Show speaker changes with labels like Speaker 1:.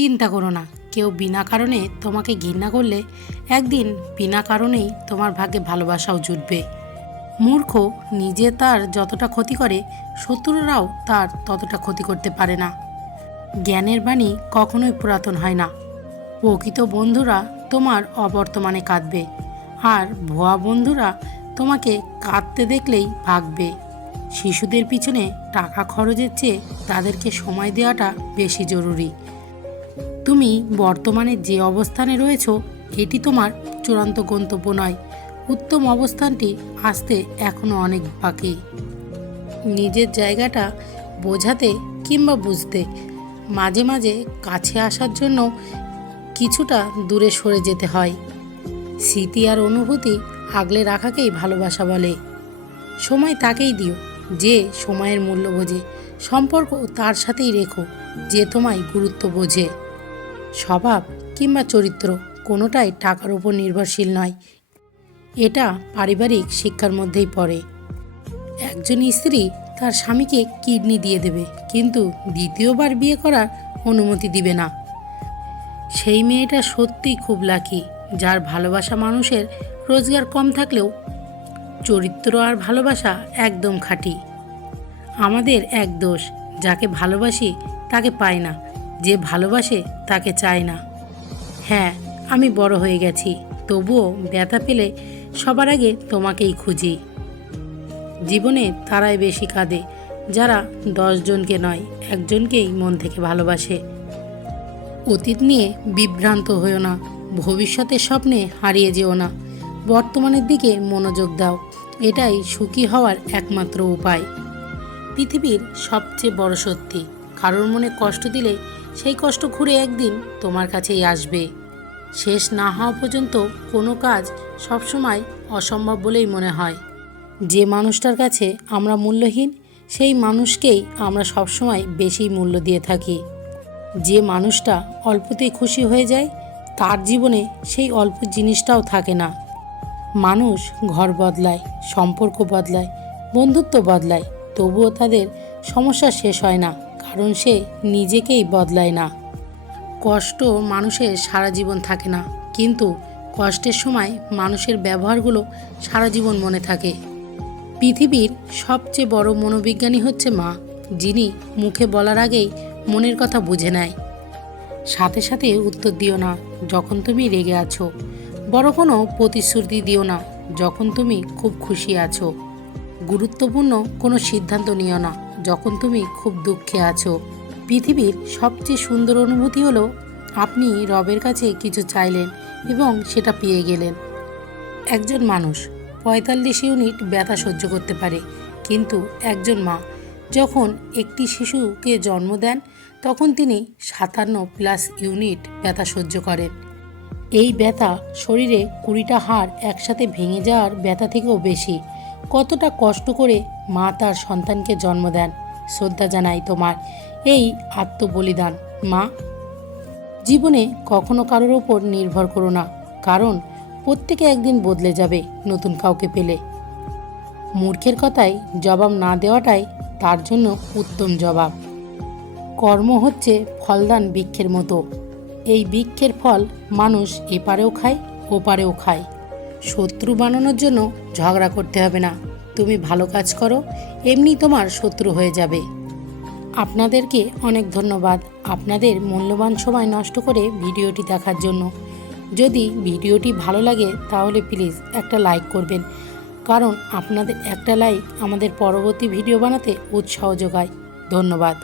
Speaker 1: চিন্তা করো না। কেউ বিনা কারণে তোমাকে ঘৃণা করলে একদিন বিনা কারণেই তোমার ভাগ্যে ভালোবাসাও জুটবে। মূর্খ নিজে তার যতটা ক্ষতি করে, শত্রুরাও তার ততটা ক্ষতি করতে পারে না। জ্ঞানের বাণী কখনোই পুরাতন হয় না। প্রকৃত বন্ধুরা তোমার অবর্তমানে কাঁদবে, আর ভুয়া বন্ধুরা তোমাকে কাঁদতে দেখলেই ভাগবে। শিশুদের পিছনে টাকা খরচের চেয়ে তাদেরকে সময় দেওয়াটা বেশি জরুরি। তুমি বর্তমানে যে অবস্থানে রয়েছো, এটি তোমার চূড়ান্ত গন্তব্য নয়। উত্তম অবস্থানটি আসতে এখনও অনেক বাকি। নিজের জায়গাটা বোঝাতে কিংবা বুঝতে মাঝে মাঝে কাছে আসার জন্য কিছুটা দূরে সরে যেতে হয়। স্মৃতি আর অনুভূতি আগলে রাখাকেই ভালোবাসা বলে। সময় তাকেই দিও, যে সময়ের মূল্য বোঝে। সম্পর্ক তার সাথেই রেখো, যে তোমায় গুরুত্ব বোঝে। স্বভাব কিংবা চরিত্র কোনোটাই টাকার উপর নির্ভরশীল নয়। এটা পারিবারিক শিক্ষার মধ্যেই পড়ে। একজন স্ত্রী তার স্বামীকে কিডনি দিয়ে দেবে, কিন্তু দ্বিতীয়বার বিয়ে করার অনুমতি দিবে না। সেই মেয়েটা সত্যিই খুব লাকি যার ভালোবাসা মানুষের রোজগার কম থাকলেও চরিত্র আর ভালোবাসা একদম খাঁটি। আমাদের এক দোষ, যাকে ভালোবাসি তাকে পাই না। যে ভালোবাসে তাকে চায় না। হ্যাঁ আমি বড় হয়ে গেছি, তবুও ব্যথা পেলে সবার আগে তোমাকেই খুঁজি। জীবনে তারাই বেশি কাঁদে, যারা দশজনকে নয়, একজনকেই মন থেকে ভালোবাসে। অতীত নিয়ে বিভ্রান্ত হয়েও না ভবিষ্যতের স্বপ্নে হারিয়ে যেও না, বর্তমানের দিকে মনোযোগ দাও, এটাই সুখী হওয়ার একমাত্র উপায়। পৃথিবীর সবচেয়ে বড় সত্যি, কারোর মনে কষ্ট দিলে সেই কষ্ট ঘুরে একদিন তোমার কাছেই আসবে। শেষ না হওয়া পর্যন্ত কোনো কাজ সবসময় অসম্ভব বলেই মনে হয়। যে মানুষটার কাছে আমরা মূল্যহীন, সেই মানুষকেই আমরা সবসময় বেশি মূল্য দিয়ে থাকি। যে মানুষটা অল্পতেই খুশি হয়ে যায়, তার জীবনে সেই অল্প জিনিসটাও থাকে না। মানুষ ঘর বদলায়, সম্পর্ক বদলায়, বন্ধুত্ব বদলায়, তবুও তাদের সমস্যা শেষ হয় না। কারণ সে নিজেকেই বদলায় না। কষ্ট মানুষের সারা জীবন থাকে না, কিন্তু কষ্টের সময় মানুষের ব্যবহারগুলো সারা জীবন মনে থাকে। পৃথিবীর সবচেয়ে বড় মনোবিজ্ঞানী হচ্ছে মা, যিনি মুখে বলার আগেই মনের কথা বুঝে নেয়। সাথে সাথে উত্তর দিও না, যখন তুমি রেগে আছো। বড় কোনো প্রতিশ্রুতি দিও না, যখন তুমি খুব খুশি আছো। গুরুত্বপূর্ণ কোনো সিদ্ধান্ত নিও না। যখন তুমি খুব দুঃখে আছো, পৃথিবীর সবচেয়ে সুন্দর অনুভূতি হলো আপনি রবের কাছে কিছু চাইলেন এবং সেটা পেয়ে গেলেন। একজন মানুষ পঁয়তাল্লিশ ইউনিট ব্যথা সহ্য করতে পারে, কিন্তু একজন মা যখন একটি শিশুকে জন্ম দেন, তখন তিনি সাতান্ন প্লাস ইউনিট ব্যথা সহ্য করেন। এই ব্যথা শরীরে কুড়িটা হাড় একসাথে ভেঙে যাওয়ার ব্যথা থেকেও বেশি। কতটা কষ্ট করে মা তার সন্তানকে জন্ম দেন, শ্রদ্ধা জানাই তোমার। এই আত্মবলিদান, মা। জীবনে কখনো কারোর ওপর নির্ভর করো না, কারণ প্রত্যেকে একদিন বদলে যাবে নতুন কাউকে পেলে। মূর্খের কথায় জবাব না দেওয়াটাই তার জন্য উত্তম জবাব। কর্ম হচ্ছে ফলদান বৃক্ষের মতো। এই বৃক্ষের ফল মানুষ এপারেও খায়, ওপারেও খায়। শত্রু বানানোর জন্য ঝগড়া করতে হবে না। তুমি ভালো কাজ করো, এমনি তোমার শত্রু হয়ে যাবে। আপনাদেরকে অনেক ধন্যবাদ আপনাদের মূল্যবান সময় নষ্ট করে ভিডিওটি দেখার জন্য। যদি ভিডিওটি ভালো লাগে তাহলে প্লিজ একটা লাইক করবেন। কারণ আপনাদের একটা লাইক আমাদের পরবর্তী ভিডিও বানাতে উৎসাহ যোগায়। ধন্যবাদ।